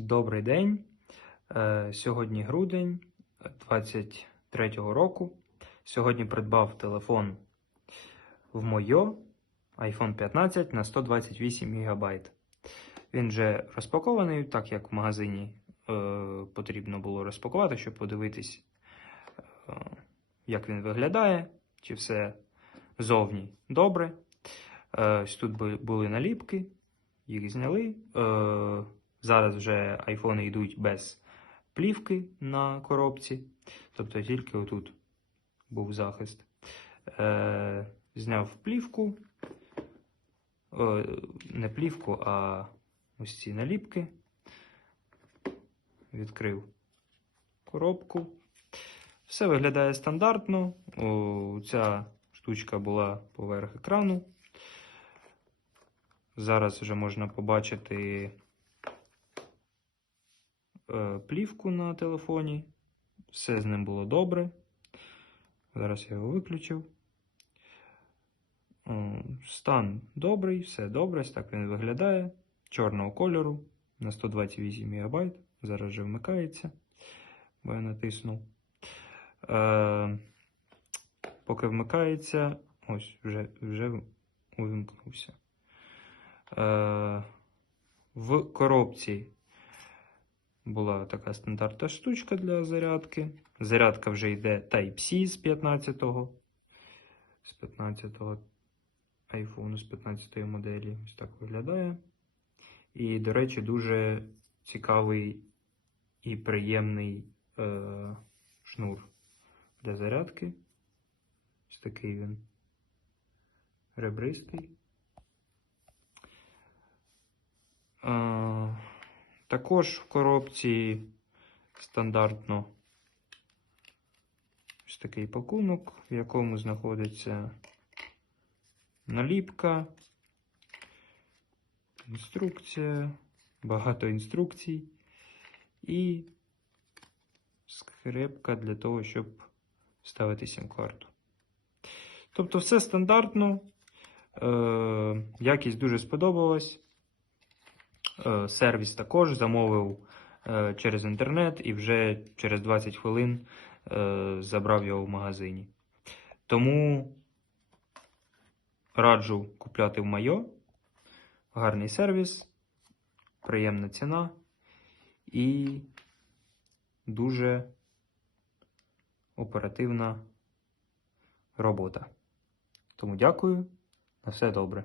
Добрий день. Е, Сьогодні грудень 23-го року. Сьогодні придбав телефон в Мойо iPhone 15 на 128 ГБ. Він вже розпакований, так як в магазині е, потрібно було розпакувати, щоб подивитись, е, як він виглядає, чи все зовні добре. Ось тут були наліпки, їх зняли. Зараз вже айфони йдуть без плівки на коробці. Тобто тільки отут був захист. Е, зняв плівку. Е, не плівку, а ось ці наліпки. Відкрив коробку. Все виглядає стандартно. О, ця штучка була поверх екрану. Зараз вже можна побачити плівку на телефоні. Все з ним було добре. Зараз я його виключив. Стан добрий, все добре. Так він виглядає. Чорного кольору на 128 МБ. Зараз вже вмикається, бо я натиснув. Е, поки вмикається, ось вже, вже увімкнувся. Е, в коробці була така стандартна штучка для зарядки. Зарядка вже йде Type-C з 15-го. З 15-го iPhone, з 15-ї моделі. Ось так виглядає. І, до речі, дуже цікавий і приємний е, шнур для зарядки. Ось такий він ребристий. Е, також в коробці стандартно ось такий пакунок, в якому знаходиться наліпка, інструкція, багато інструкцій і скрепка для того, щоб вставити сім-карту. Тобто все стандартно. Е, якість дуже сподобалась. Е, сервіс також замовив е, через інтернет і вже через 20 хвилин е, забрав його в магазині. Тому раджу купляти в Майо. Гарний сервіс, приємна ціна і дуже оперативна робота. Тому дякую. На все добре.